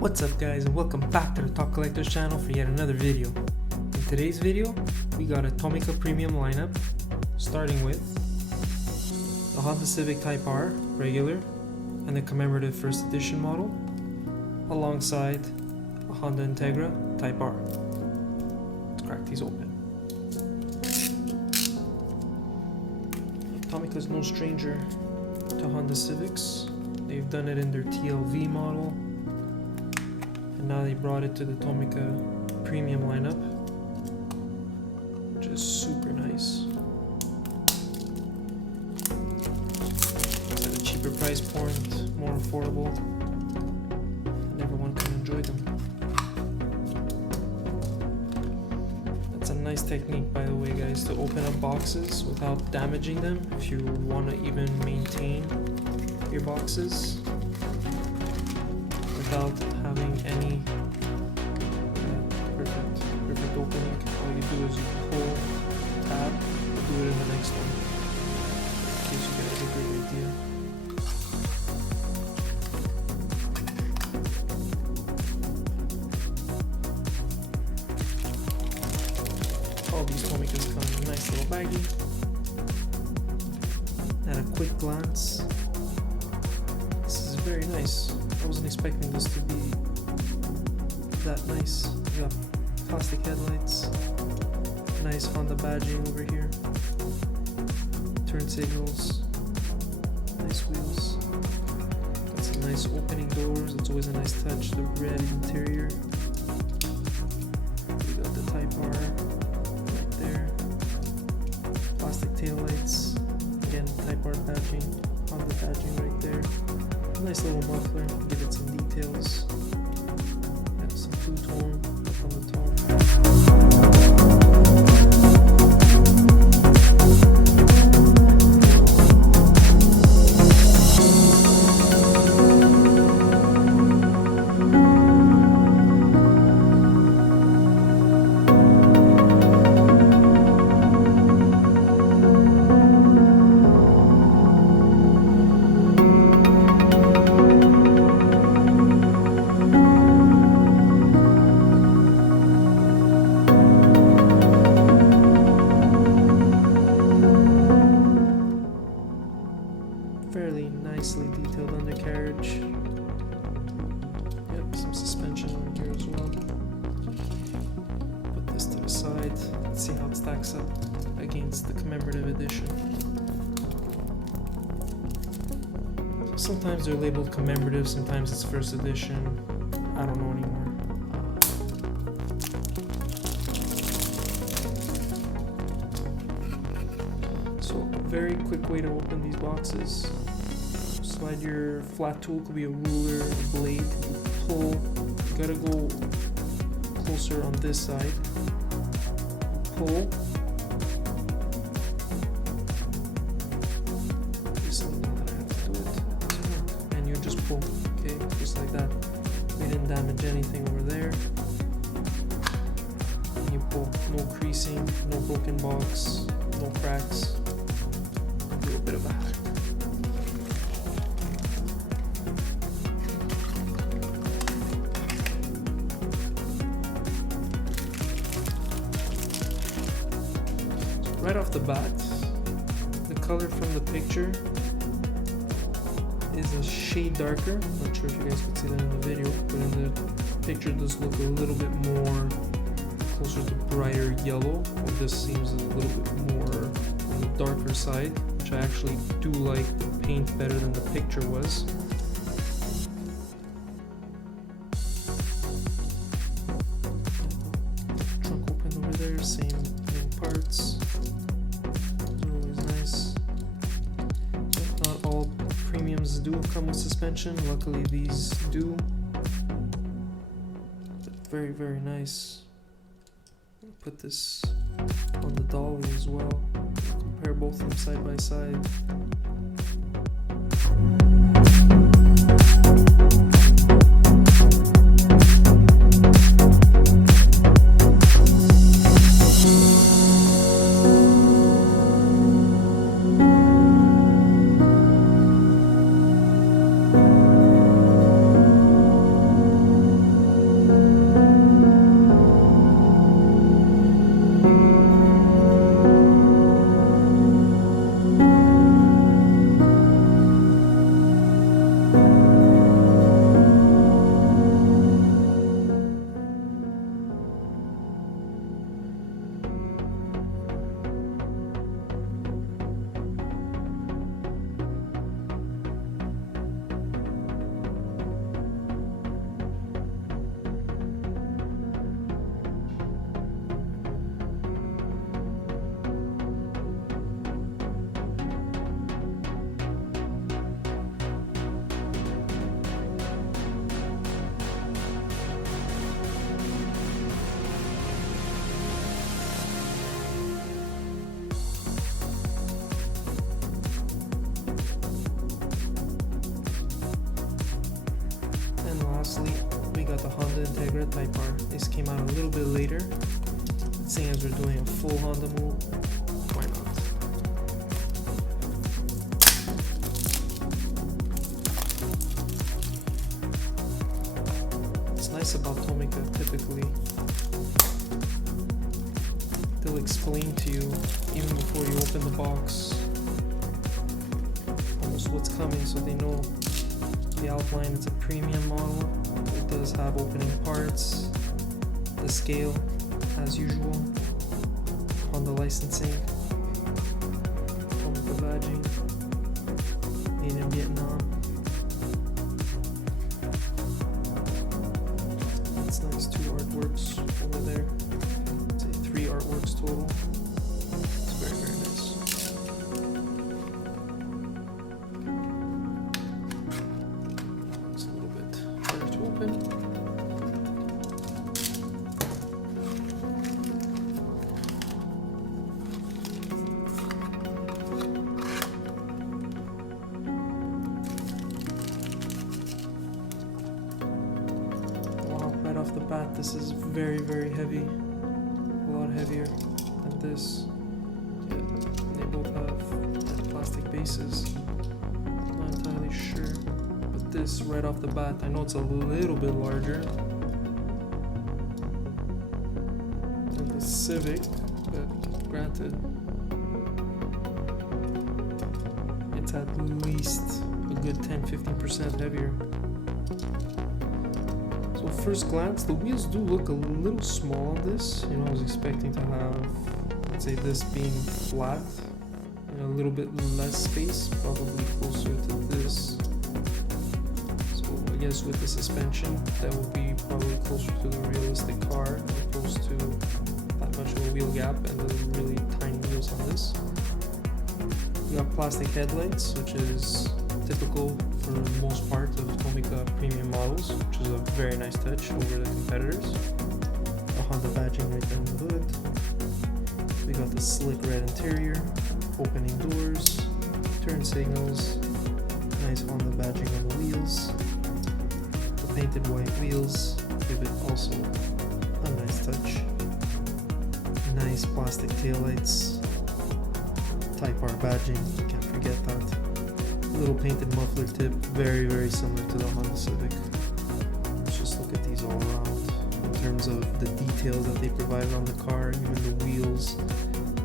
What's up guys, and welcome back to the Top Collectors channel for yet another video. In today's video, we got a Tomica premium lineup, starting with the Honda Civic Type R regular and the Commemorative first edition model, alongside a Honda Integra Type R. Let's crack these open. Tomica's no stranger to Honda Civics. They've done it in their TLV model, and now they brought it to the Tomica premium lineup, which is super nice. It's at a cheaper price point, more affordable, and everyone can enjoy them. That's a nice technique, by the way guys, to open up boxes without damaging them if you want to even maintain your boxes without having any perfect opening. All you do is you pull, tab, do it in the next one, in case you guys have a great idea. All these Tomicas come in a nice little baggie. At a quick glance, this is very nice. I wasn't expecting this to be that nice. We got plastic headlights, nice Honda badging over here, turn signals, nice wheels, got some nice opening doors. It's always a nice touch. The red interior. We got the Type R right there, plastic taillights, again Type R badging, Honda badging right there. Nice little muffler, give it some details. Got some two-tone up on the top. Fairly nicely detailed undercarriage. Yep, some suspension over here as well. Put this to the side. Let's see how it stacks up against the Commemorative edition. Sometimes they're labeled Commemorative, sometimes it's first edition. I don't know anymore. So, very quick way to open these boxes. Slide your flat tool, could be a ruler, a blade, you pull. You gotta go closer on this side. Pull. Just let me know that I have to do it. And you just pull, okay, just like that. We didn't damage anything over there. And you pull. No creasing, no broken box, no cracks. A little bit of a hack. Right off the bat, the color from the picture is a shade darker. Not sure if you guys could see that in the video, but in the picture it does look a little bit more closer to brighter yellow. Well, this seems a little bit more on the darker side, which I actually do like the paint better than the picture was. Trunk open over there, same parts. Not all premiums do come with suspension. Luckily these do. But very, very nice. Put this on the dolly as well. Compare both of them side by side. lastly, we got the Honda Integra Type R. This came out a little bit later. Seeing as we're doing a full Honda move, why not? What's nice about Tomica, typically, they'll explain to you, even before you open the box, almost what's coming, so they know the outline. It's a premium model. It does have opening parts, the scale as usual, Honda licensing, Tomica badging, made in Vietnam. That's nice. 2 artworks over there. I'd say 3 artworks total. It's very, very nice. It's a little bit harder to open. Right off the bat, this is very, very heavy. A lot heavier than this. Yeah, they both have plastic bases. Not entirely sure. But this, right off the bat, I know it's a little bit larger than the Civic, but granted, it's at least a good 10-15% heavier. So first glance, the wheels do look a little small on this. You know, I was expecting to have, let's say, this being flat, and a little bit less space, probably closer to this. So I guess with the suspension, that would be probably closer to the realistic car, as opposed to that much of a wheel gap and the really tiny wheels on this. We got plastic headlights, which is typical for the most part of Tomica premium models, which is a very nice touch over the competitors. The Honda badging right there in the hood. We got the slick red interior, opening doors, turn signals, nice Honda badging on the wheels. The painted white wheels give it also a nice touch. Nice plastic taillights. Type R badging, you can't forget that. Little painted muffler tip, very, very similar to the Honda Civic. Let's just look at these all around. In terms of the details that they provided on the car, even the wheels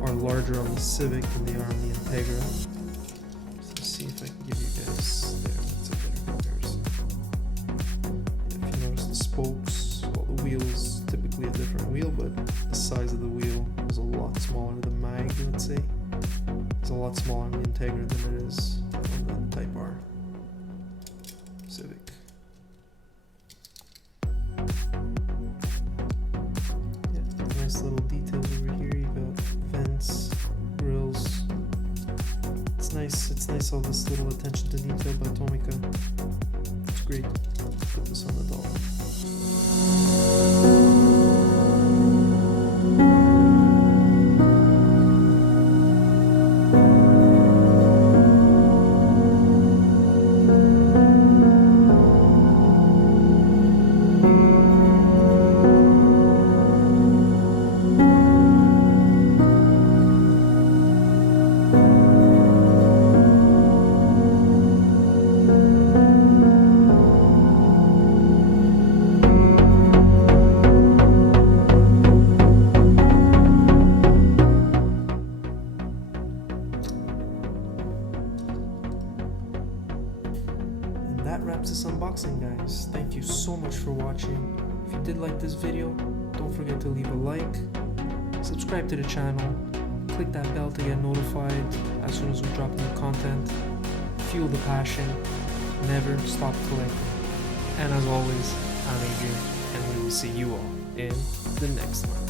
are larger on the Civic than they are on the Integra. So let's see if I can give you guys there. That's a better comparison. Yeah, if you notice the spokes, well, the wheel's typically a different wheel, but the size of the wheel is a lot smaller. The mag, let's say, is a lot smaller on the Integra than it is on the Type R Civic. Yeah, nice little details over here. You got vents, grills. It's nice all this little attention to detail by Tomica. It's great. Put this on the doll. That wraps this unboxing, guys. Thank you so much for watching. If you did like this video, don't forget to leave a like, subscribe to the channel, click that bell to get notified as soon as we drop new content. Fuel the passion, never stop collecting. And as always, I'm Adrian, and we will see you all in the next one.